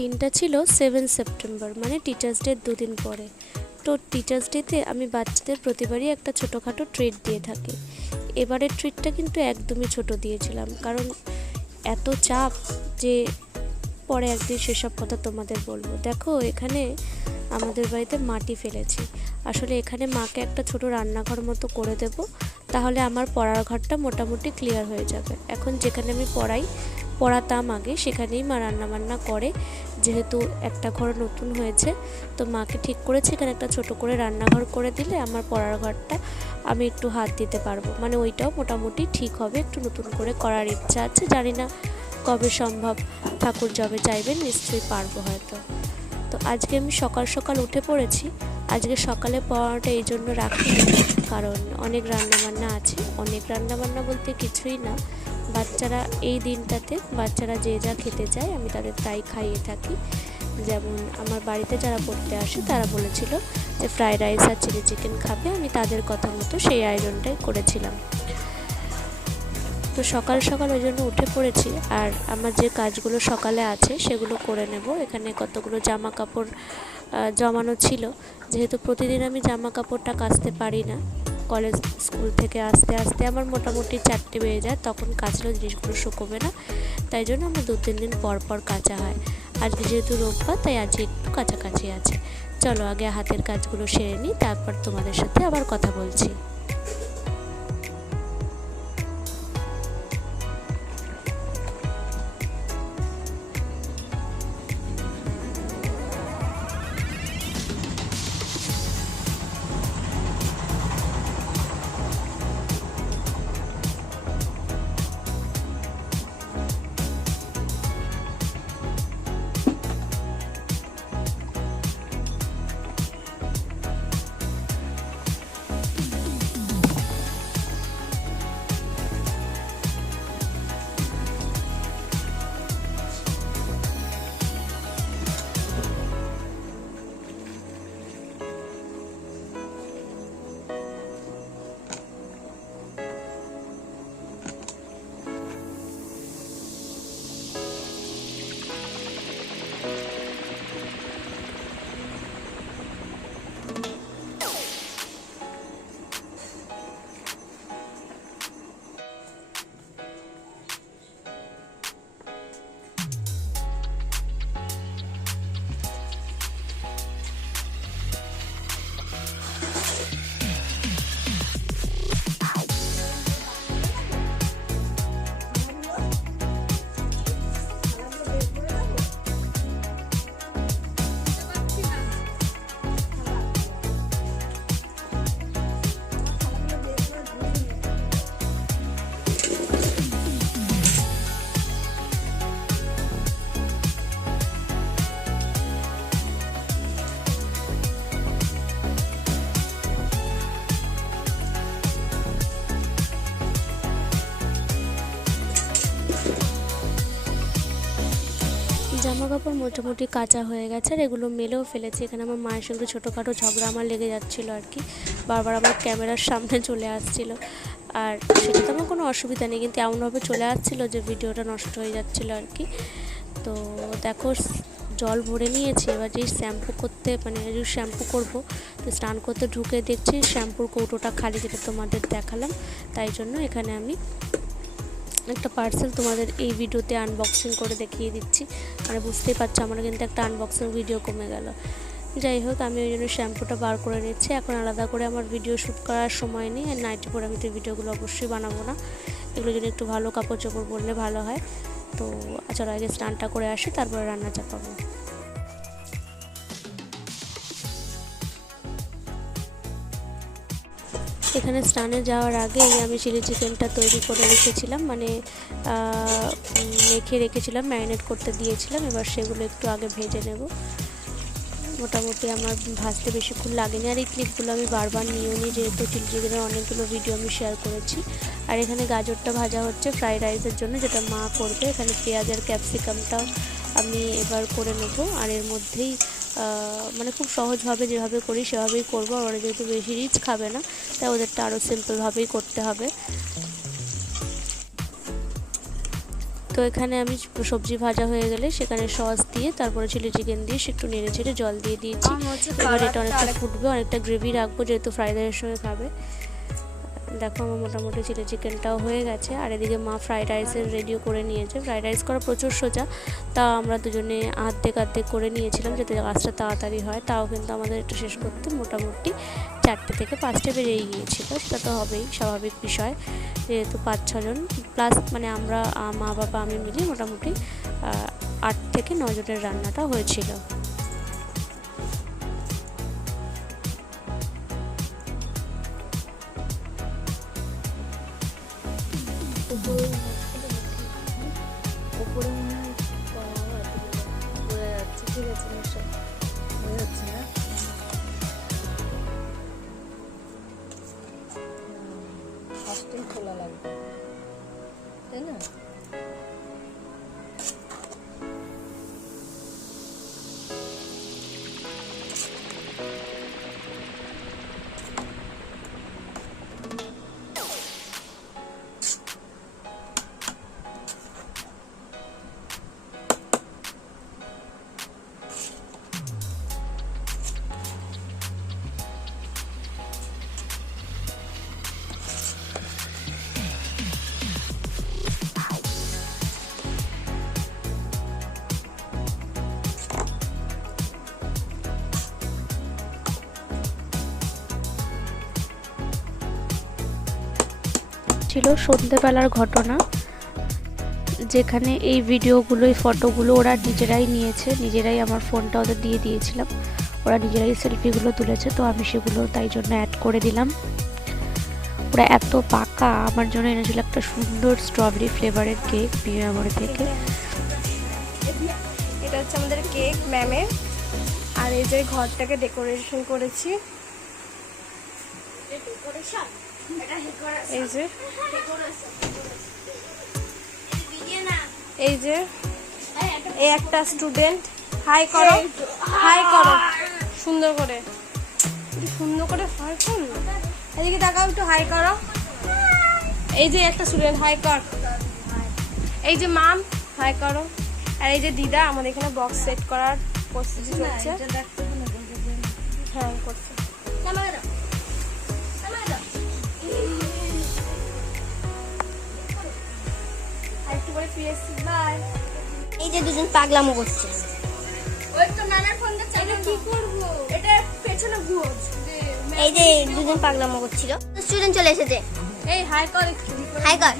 দিনটা ছিল 7 সেপ্টেম্বর, মানে টিচার্স ডের দুদিন পরে। তো টিচার্স ডেতে আমি বাচ্চাদের প্রতিবারই একটা ছোটোখাটো ট্রিট দিয়ে থাকি। এবারের ট্রিটটা কিন্তু একদমই ছোট দিয়েছিলাম, কারণ এত চাপ যে পরে একদিন সেসব কথা তোমাদের বলবো। দেখো, এখানে আমাদের বাড়িতে মাটি ফেলেছি। আসলে এখানে মাকে একটা ছোট রান্নাঘর মতো করে দেব, তাহলে আমার পড়ার ঘরটা মোটামুটি ক্লিয়ার হয়ে যাবে। এখন যেখানে আমি পড়াতাম আগে, সেখানেই মা রান্নাবান্না করে। যেহেতু একটা ঘর নতুন হয়েছে, তো মাকে ঠিক করেছে এখানে একটা ছোট করে রান্নাঘর করে দিলে আমার পড়ার ঘরটা আমি একটু হাত দিতে পারবো, মানে ওইটাও মোটামুটি ঠিক হবে। একটু নতুন করে করার ইচ্ছা আছে, জানি না কবে সম্ভব। ঠাকুর যবে চাইবেন নিশ্চয়ই পারবো হয়তো। তো আজকে আমি সকাল সকাল উঠে পড়েছি। আজকে সকালে পড়াটা এই জন্য রাখি, কারণ অনেক রান্নাবান্না আছে। অনেক রান্নাবান্না বলতে কিছুই না, বাচ্চারা এই দিনটাতে বাচ্চারা যে যা খেতে চায় আমি তাদের তাই খাইয়ে থাকি। যেমন আমার বাড়িতে যারা পড়তে আসে তারা বলেছিল যে ফ্রাইড রাইস আর চিলি চিকেন খাবে, আমি তাদের কথা মতো সেই আয়োজনটাই করেছিলাম। তো সকাল সকাল ওই জন্য উঠে পড়েছি, আর আমার যে কাজগুলো সকালে আছে সেগুলো করে নেব। এখানে কতগুলো জামা কাপড় জমানো ছিল, যেহেতু প্রতিদিন আমি জামা কাপড়টা কাচতে পারি না। কলেজ স্কুল থেকে আসতে আসতে আমার মোটামুটি 4টে বেজে যায়, তখন কাচলেও জিনিসগুলো শুকোবে না। তাই জন্য আমার 2-3 দিন পর পর কাচা হয়। আজকে যেহেতু রোববার, তাই আজকে একটু কাছাকাছি আছে। চলো আগে হাতের কাজগুলো সেরে নিই, তারপর তোমাদের সাথে আবার কথা বলছি। জামা কাপড় মোটামুটি কাচা হয়ে গেছে, আর এগুলো মেলেও ফেলেছি। এখানে আমার মায়ের সঙ্গে ছোটোখাটো ঝগড়া আমার লেগে যাচ্ছিলো আর কি, বারবার আমার ক্যামেরার সামনে চলে আসছিলো। আর সেটা তো আমার কোনো অসুবিধা নেই, কিন্তু এমনভাবে চলে আসছিলো যে ভিডিওটা নষ্ট হয়ে যাচ্ছিলো আর কি। তো দেখো, জল ভরে নিয়েছি। এবার যেই শ্যাম্পু করবো, তো স্নান করতে ঢুকে দেখছি শ্যাম্পুর কৌটোটা খালি, যেটা তোমাদের দেখালাম। তাই জন্য এখানে আমি একটা পার্সেল তোমাদের এই ভিডিওতে আনবক্সিং করে দেখিয়ে দিচ্ছি। মানে বুঝতেই পারছো আমার কিন্তু একটা আনবক্সিং ভিডিও কমে গেল। যাই হোক, আমি ওই জন্য শ্যাম্পুটা বার করে নিচ্ছি। এখন আলাদা করে আমার ভিডিও শ্যুট করার সময় নেই, আর নাইটি পরে আমি তো ভিডিওগুলো অবশ্যই বানাবো না। এগুলো জন্য একটু ভালো কাপড় চোপড় পরলে ভালো হয়। তো চলো আগে স্নানটা করে আসি, তারপরে রান্না চাপাবো। এখানে স্নানে যাওয়ার আগেই আমি চিলি চিকেনটা তৈরি করে রেখেছিলাম, মানে মেখে রেখেছিলাম, ম্যারিনেট করতে দিয়েছিলাম। এবার সেগুলো একটু আগে ভেজে নেব। মোটামুটি আমার ভাজতে বেশিক্ষণ লাগেনি। আর এই ক্লিপগুলো আমি বারবার নিয়েও নিই, যেহেতু চিলি চিকেনের অনেকগুলো ভিডিও আমি শেয়ার করেছি। আর এখানে গাজরটা ভাজা হচ্ছে ফ্রাইড রাইসের জন্য, যেটা মা করবে। এখানে পেঁয়াজ আর ক্যাপসিকামটাও আমি এবার করে নেব। আর এর মধ্যেই মানে খুব সহজভাবে যেভাবে করি সেভাবেই করবো। আর ওরা যেহেতু বেশি রিচ খাবে না, তাই ওদেরটা আরও সিম্পলভাবেই করতে হবে। তো এখানে আমি সবজি ভাজা হয়ে গেলে সেখানে সস দিয়ে তারপরে চিলি চিকেন দিয়ে একটু নেড়ে চেড়ে জল দিয়ে দিয়েছি। এবার এটা অনেকটা ফুটবে, অনেকটা গ্রেভি রাখবো যেহেতু ফ্রাইড রাইসের সঙ্গে খাবে। দেখো আমার মোটামুটি চিলি চিকেনটাও হয়ে গেছে। আর এদিকে মা ফ্রাইড রাইসের রেডিও করে নিয়েছে। ফ্রাইড রাইস করা প্রচুর সোজা, তা আমরা দুজনে আর্ধেক আর্ধেক করে নিয়েছিলাম যাতে কাজটা তাড়াতাড়ি হয়। তাও কিন্তু আমাদের একটু শেষ করতে মোটামুটি 4টে থেকে 5টে বেজেই গিয়েছিল। সেটা তো হবেই, স্বাভাবিক বিষয়, যেহেতু 5-6 জন প্লাস মানে আমরা মা বাবা আমি মিলিয়ে মোটামুটি 8 থেকে 9 জনের রান্নাটা হয়েছিল। খোলা লাগবে, তাই না? ছিল সন্ধ্যেবেলার ঘটনা, যেখানে এই ভিডিওগুলো এই ফটোগুলো ওরা নিজেরাই নিয়েছে, নিজেরাই আমার ফোনটা ওদের দিয়ে দিয়েছিলাম, ওরা নিজেরাই সেলফিগুলো তুলেছে, তো আমি সেগুলো তাই জন্য অ্যাড করে দিলাম। ওরা এত পাকা, আমার জন্য এনেছিল একটা সুন্দর স্ট্রবেরি ফ্লেভারের কেক বিয়েবাড়ি থেকে। এটা হচ্ছে আমাদের কেক ম্যামের। আর এই যে ঘরটাকে ডেকোরেশন করেছি, এই যে এই যে এই একটা স্টুডেন্ট, হাই করো, হাই করো সুন্দর করে, সুন্দর করে হাই করো, এদিকে তাকাও একটু, হাই করো। এই যে একটা স্টুডেন্ট, হাই কর। এই যে মাম, হাই করো। আর এই যে দিদা আমাদের এখানে বক্স সেট করার প্রস্তুতি চলছে। হ্যাঁ করছে। এই যে দুজন পাগলামো করছে। এই যে দুজন পাগলামো করছিল, স্টুডেন্ট চলে এসেছে। এই হাই কর, হাই কর।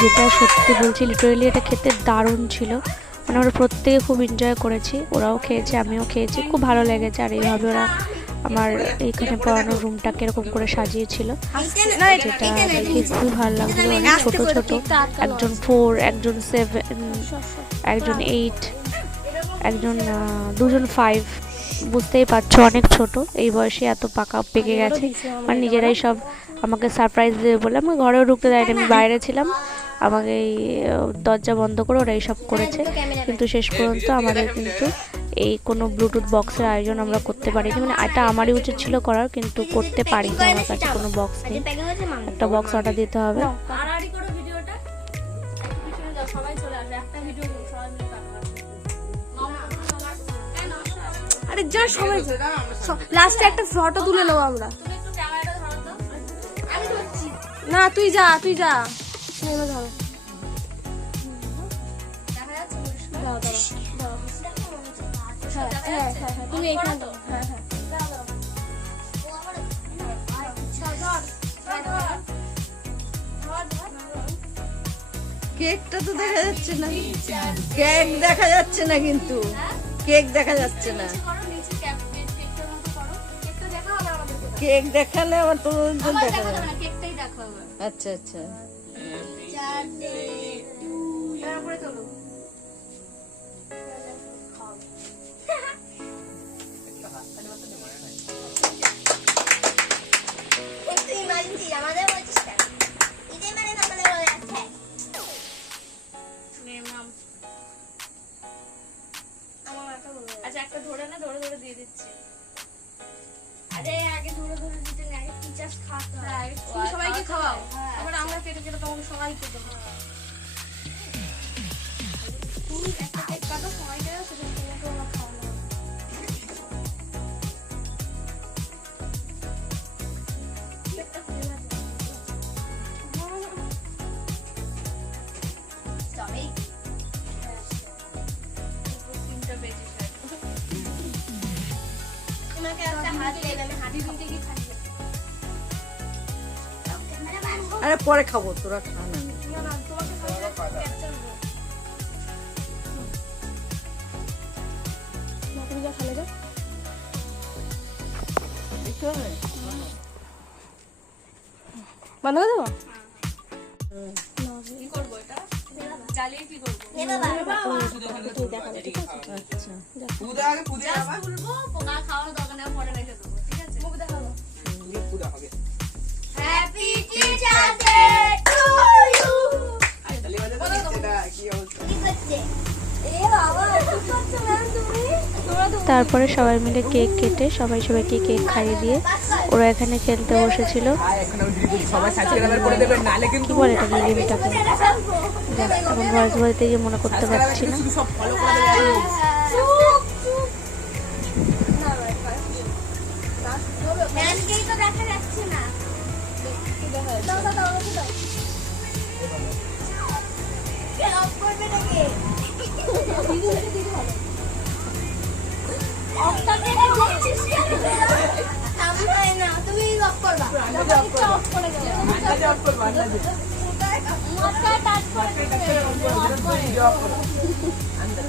যেটা সত্যি বলছি, লিটারেলি এটা খেতে দারুণ ছিল। মানে আমরা প্রত্যেকে খুব এনজয় করেছি, ওরাও খেয়েছে, আমিও খেয়েছি, খুব ভালো লেগেছে। আর এইভাবে ওরা আমার এইখানে পড়ানোর রুমটাকে এরকম করে সাজিয়েছিল, যেটা দেখে খুবই ভালো লাগছিল। অনেক ছোট ছোট, একজন 4, একজন 7, একজন 8, একজন 2জন 5, বুঝতেই পারছো অনেক ছোট। এই বয়সে এত পাকা পেকে গেছে, মানে নিজেরাই সব আমাকে সারপ্রাইজ দেবে বলে আমাকে ঘরেও ঢুকতে দেয়নি। আমি বাইরে ছিলাম, আমাকে এই দরজা বন্ধ করে ওরা এইসব করেছে। কিন্তু শেষ পর্যন্ত আমাদের কিন্তু এই কোনো ব্লুটুথ বক্সের আয়োজন আমরা করতে পারিনি। মানে এটা আমারই উচিত ছিল করার, কিন্তু করতে পারিনি, আমার কাছে কোনো বক্স নেই। একটা বক্স অর্ডার দিতে হবে। আরে যা সবাই লাস্টে একটা ফটো তুলে নেবো আমরা। না তুই যা, তুই যা, ধরো। হ্যাঁ, তুমি এইখানে দাও। হ্যাঁ হ্যাঁ, কেকটা তো দেখা যাচ্ছে না, কেক দেখা যাচ্ছে না, কিন্তু কেক দেখা যাচ্ছে না। কেক দেখালে আমার তো দেখা যাবে। আচ্ছা আচ্ছা, আচ্ছা একটা ধরে না, ধরে ধরে দিয়ে দিচ্ছি। আরে আগে ধরে ধরে দিতে না, আগে টিচার্স খা। কেটে কেটে তোমাকে সবাইকে দেবো। তুমি একটা কেক কাটো, সবাইকে দাও, সেটা তোমাকে আমার খাওয়ানো হবে। কেকটা খুলে রাখো। তিনটা বেজে যায়। তোমাকে একটা হাত দেবে, আমি হাত দিদিকে কি খাইয়ে? আরে পরে খাবো, তোরা খা না। না না, তোমাকে খাইয়ে ক্যাপচার করবো। তুমি যা খালে যা। বন্ধ করে দেবো? কি করবো এটা? জ্বালিয়ে কি করবো? খুলবো, পোকা খাওয়ার দরকার নেই, পরে রেখে দেবো, ঠিক আছে? মুখ দেখাবো। Happy teachers day to you. কি করছে? এ বাবা, কি করছো ম্যাম তুমি? তারপরে সবাই মিলে কেক কেটে সবাইকে কেক খাইয়ে দিয়ে ওরা এখানে খেলতে বসেছিল। কি বলে এটা গেমটাকে? এখন ভয়েস বলতে গিয়ে মনে করতে পারছি না। ম্যামকেই তো দেখা যাচ্ছে না। দাও দাও দাও দাও। কে অফ করবে নাকি? অফটা কেটে দিচ্ছিস কেন? আমি হয় না, তুমি অফ করবা। অফ করে দাও। মাথা টাচ করে দিও। অফ করে দাও।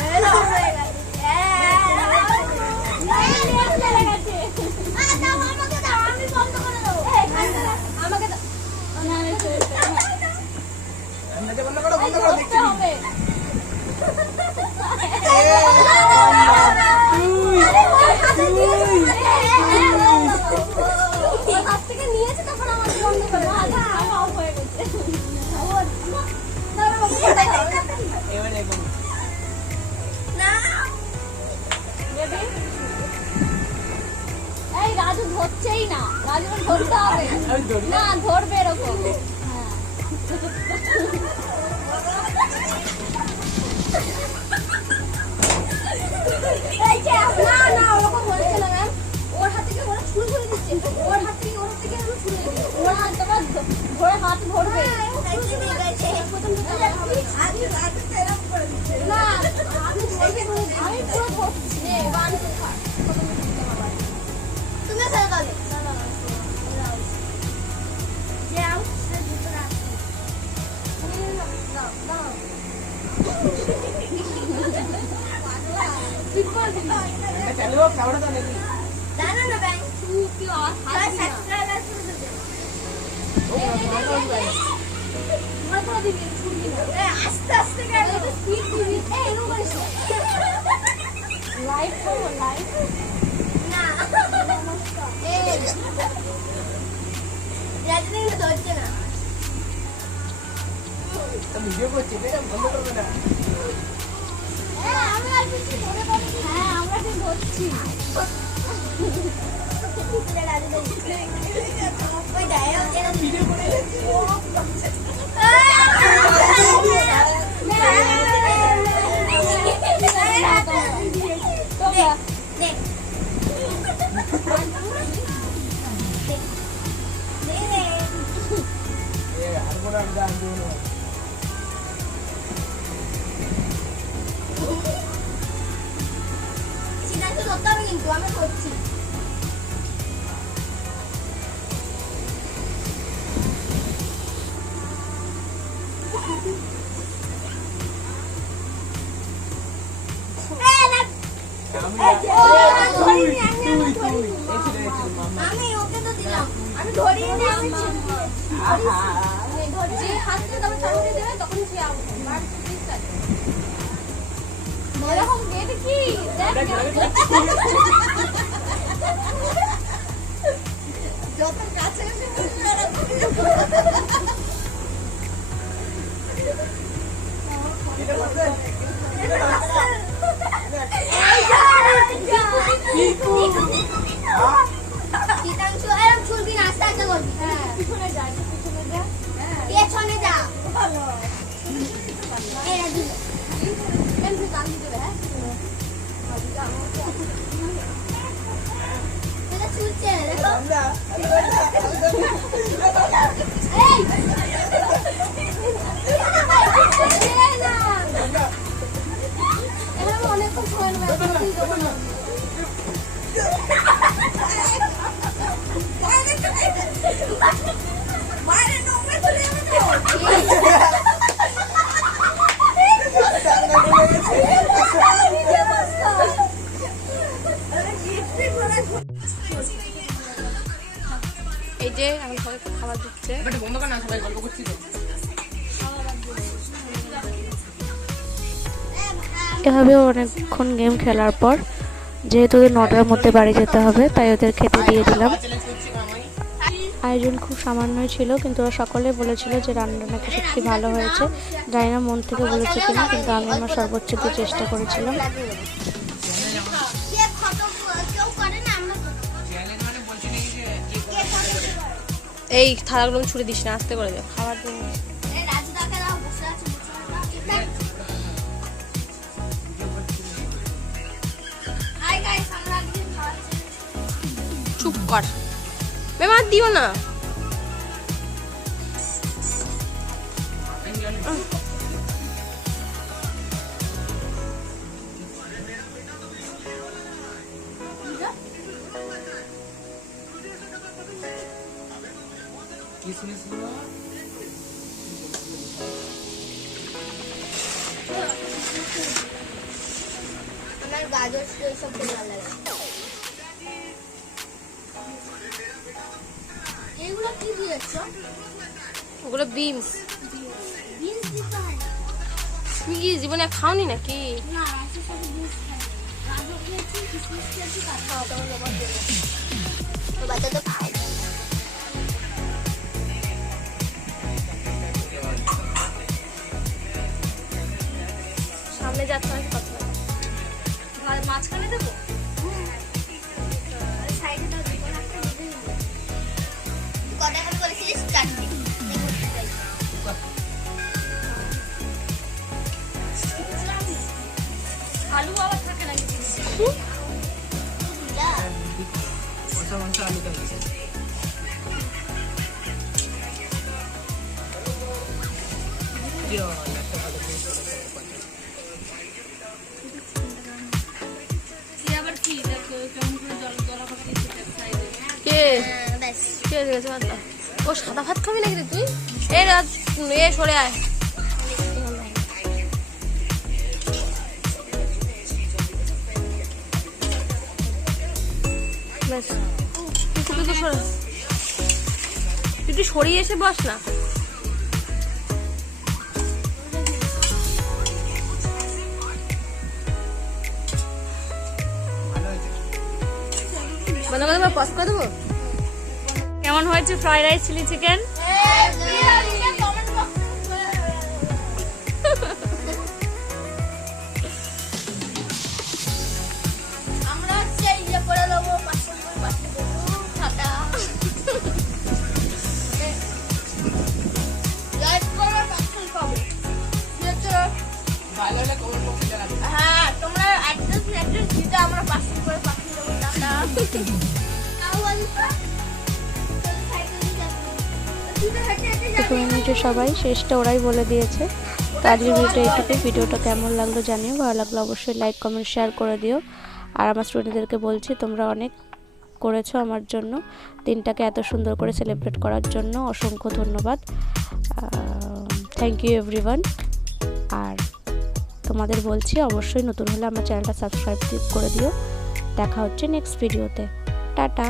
হ্যালো হয়ে গেছে। আমাকে দাও, আমি বন্ধ করে দেবো। আমাকে দাও। হাত থেকে নিয়েছে তখন আমার বন্ধ করে অফ হয়ে গেছে। এই রাজু ধরছেই না, রাজু ধরতে হবে না, ধরবে এরকম। না না, ওরকম বলছে না ম্যাম, ওর হাত থেকে ওরা ছুঁড়ে ছুঁড়ে দিচ্ছে, ওর হাত থেকে ছুঁড়ে দিচ্ছে, ওর হাত তোমার ধরে হাত ধরবে। না আমি ধরবে, আমি পুরো ধরছি। ওয়ান টু তুমি খেলবে। আস্তে আস্তে লাইট লাইট না ধরছে না। ভিডিও করছি, বন্ধ করবে না। আমরা কিছু ধরে পাবো। হ্যাঁ আমরা ঠিক ধরছি। ওই ডায়লগ এরকম ভিডিও করে সিদ্ধান্ত ধরতে হবে কিন্তু আমি করছি। আমি ওকে তো দিলাম, আমি ধরিয়ে নিয়ে আমি যে হাত থেকে তবে চামড়ে দেবে তখন সে এরকম গেট কি যত কাছে ছুটবি না, আস্তে আস্তে করবি। পিছনে যা, পিছনে যা, পেছনে ছুটছে দেখো না অনেকক্ষণ সময় এই যে এখন সবাইকে খাবার দিচ্ছে। এটা বন্ধ কর না, সবাই গল্প করছি তো। এভাবে অনেকক্ষণ গেম খেলার পর যেহেতু ওদের 9টার মধ্যে বাড়ি যেতে হবে তাই ওদের খেতে দিয়ে দিলাম। চ্যালেঞ্জ করছি আমি। আয়োজন খুব সামান্যই ছিল, কিন্তু ওরা সকলে বলেছিল যে রান্না নাকি সত্যি ভালো হয়েছে। জানি না মন থেকে বলেছে কিনা, কিন্তু আমি আমার সর্বোচ্চ দিয়ে চেষ্টা করেছিলাম। কে ফটো কেউ করে না আমরা চ্যালেঞ্জ মানে বলছি নাকি যে কে ফটো এই থালাগুলো ছুড়ে দিস না, আস্তে করে দে খাবার জন্য। এই রাজু দাকে দাও বসে আছে হাই গাইস আমরা একদিন খাওয়াচ্ছি চুপ কর মেমা, দিও না। কি শুনেছিল? আমার গাজর সব খেতে ভালো লাগে এগুলো কি দিয়েছ ওগুলো বিমস। বিনস দিতে হয় না তুমি কি জীবনে খাওনি নাকি? না রাতের সাথে বিনস খাই গাজর খেয়েছি কিশমিশ খেয়েছি খাওয়া দাওয়া জমা দেবো তো বাচ্চা তো খায় সামনে যাচ্ছে নাকি কথা বলে? মাঝখানে দেবো সাইডে দাও জীবন একটা দিতে কটা করে বলেছিলিস চারটে আলু আবার থাকে নাকি কষা মাংস আলু তরকারি। দিও একটা ভালো জিনিস করে খাওয়া। কে ব্যাস কে গেছে মাত্রা? ও সাদা ভাত খাবি নাকি রে তুই? এই রাত এ সরে আয়। ব্যাস তুই তো সরে, তুই একটু সরিয়ে এসে বস না। ভালো হয়েছে। বন্ধ করে দেবো, পজ করে দেবো। কেমন হয়েছে ফ্রাইড রাইস চিলি চিকেন? আমরা হচ্ছে ইয়ে করে দেবো পাঁচশো খাতা ভালো হলে কমেন্ট বক্সে জানাবে। হ্যাঁ তোমরা অ্যাড্রেস দিতে আমরা 500 করে পাঠিয়ে দেবো টাকা মিনিটে সবাই শেষটা ওরাই বলে দিয়েছে। তো আজকের ভিডিওটা এইটুকুই। ভিডিওটা কেমন লাগলো জানিও, ভালো লাগলো অবশ্যই লাইক কমেন্ট শেয়ার করে দিও। আর আমার স্টুডেন্টদেরকে বলছি তোমরা অনেক করেছো আমার জন্য, দিনটাকে এত সুন্দর করে সেলিব্রেট করার জন্য অসংখ্য ধন্যবাদ। Thank you everyone. আর তোমাদের বলছি অবশ্যই নতুন হলে আমার চ্যানেলটা সাবস্ক্রাইব করে দিও। দেখা হচ্ছে নেক্সট ভিডিওতে। টাটা।